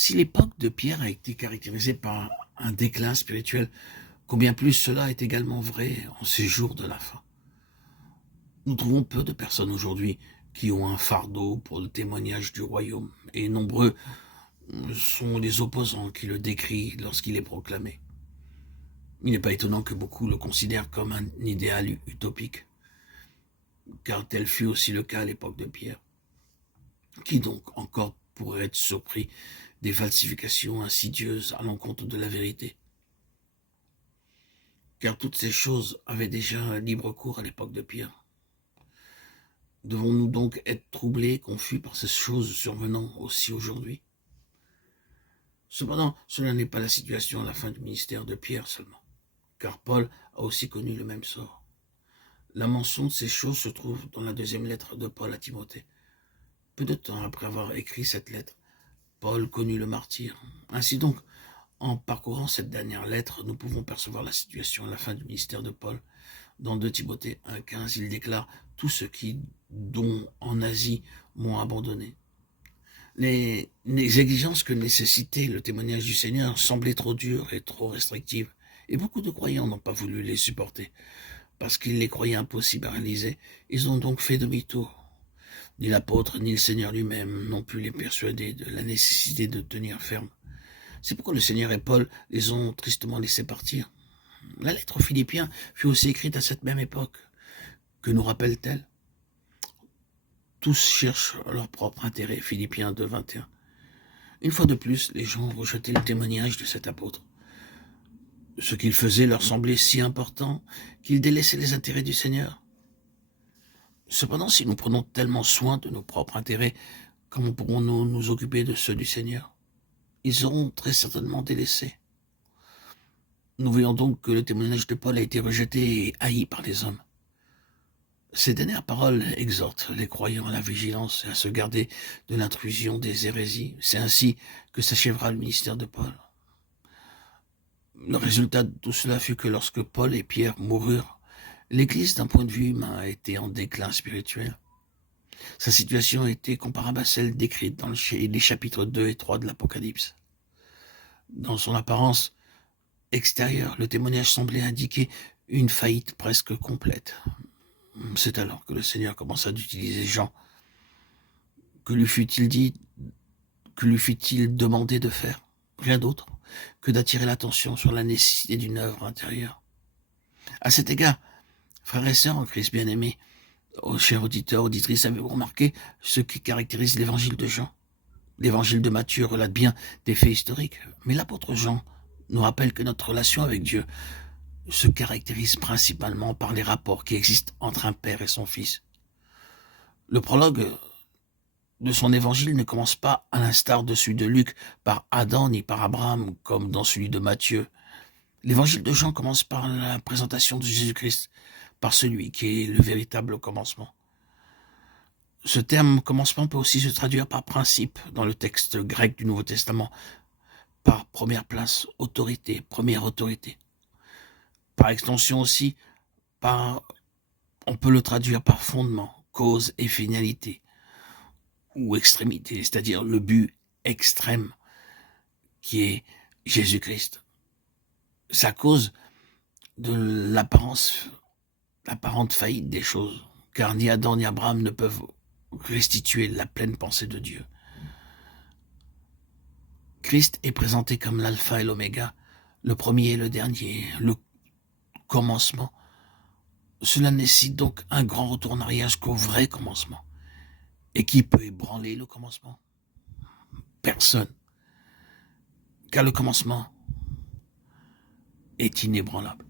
Si l'époque de Pierre a été caractérisée par un déclin spirituel, combien plus cela est également vrai en ces jours de la fin. Nous trouvons peu de personnes aujourd'hui qui ont un fardeau pour le témoignage du royaume, et nombreux sont les opposants qui le décrient lorsqu'il est proclamé. Il n'est pas étonnant que beaucoup le considèrent comme un idéal utopique, car tel fut aussi le cas à l'époque de Pierre. Qui donc encore pourrait être surpris des falsifications insidieuses à l'encontre de la vérité? Car toutes ces choses avaient déjà un libre cours à l'époque de Pierre. Devons-nous donc être troublés, confus par ces choses survenant aussi aujourd'hui? Cependant, cela n'est pas la situation à la fin du ministère de Pierre seulement, car Paul a aussi connu le même sort. La mention de ces choses se trouve dans la deuxième lettre de Paul à Timothée. Peu de temps après avoir écrit cette lettre, Paul connut le martyre. Ainsi donc, en parcourant cette dernière lettre, nous pouvons percevoir la situation à la fin du ministère de Paul. Dans 2 Timothée 1,15, il déclare « Tous ceux qui, dont en Asie, m'ont abandonné ». Les exigences que nécessitait le témoignage du Seigneur semblaient trop dures et trop restrictives, et beaucoup de croyants n'ont pas voulu les supporter. Parce qu'ils les croyaient impossibles à réaliser, ils ont donc fait demi-tour. Ni l'apôtre, ni le Seigneur lui-même n'ont pu les persuader de la nécessité de tenir ferme. C'est pourquoi le Seigneur et Paul les ont tristement laissés partir. La lettre aux Philippiens fut aussi écrite à cette même époque. Que nous rappelle-t-elle? Tous cherchent leur propre intérêt, Philippiens 2, 21. Une fois de plus, les gens ont rejeté le témoignage de cet apôtre. Ce qu'il faisait leur semblait si important qu'ils délaissaient les intérêts du Seigneur. Cependant, si nous prenons tellement soin de nos propres intérêts, comment pourrons-nous nous occuper de ceux du Seigneur? Ils seront très certainement délaissés. Nous voyons donc que le témoignage de Paul a été rejeté et haï par les hommes. Ces dernières paroles exhortent les croyants à la vigilance et à se garder de l'intrusion des hérésies. C'est ainsi que s'achèvera le ministère de Paul. Le résultat de tout cela fut que lorsque Paul et Pierre moururent, l'Église, d'un point de vue humain, a été en déclin spirituel. Sa situation était comparable à celle décrite dans les chapitres 2 et 3 de l'Apocalypse. Dans son apparence extérieure, le témoignage semblait indiquer une faillite presque complète. C'est alors que le Seigneur commença d'utiliser Jean. Que lui fut-il dit, que lui fut-il demandé de faire? Rien d'autre que d'attirer l'attention sur la nécessité d'une œuvre intérieure. À cet égard, frères et sœurs en Christ bien-aimés, chers auditeurs, auditrices, avez-vous remarqué ce qui caractérise l'évangile de Jean? L'évangile de Matthieu relate bien des faits historiques, mais l'apôtre Jean nous rappelle que notre relation avec Dieu se caractérise principalement par les rapports qui existent entre un père et son fils. Le prologue de son évangile ne commence pas, à l'instar de celui de Luc, par Adam ni par Abraham, comme dans celui de Matthieu. L'évangile de Jean commence par la présentation de Jésus-Christ, par celui qui est le véritable commencement. Ce terme commencement peut aussi se traduire par principe dans le texte grec du Nouveau Testament, par première place, autorité, première autorité. Par extension aussi, on peut le traduire par fondement, cause et finalité, ou extrémité, c'est-à-dire le but extrême qui est Jésus-Christ. Sa cause de l'apparente faillite des choses, car ni Adam ni Abraham ne peuvent restituer la pleine pensée de Dieu. Christ est présenté comme l'alpha et l'oméga, le premier et le dernier, le commencement. Cela nécessite donc un grand retour en arrière jusqu'au vrai commencement. Et qui peut ébranler le commencement? Personne. Car le commencement est inébranlable.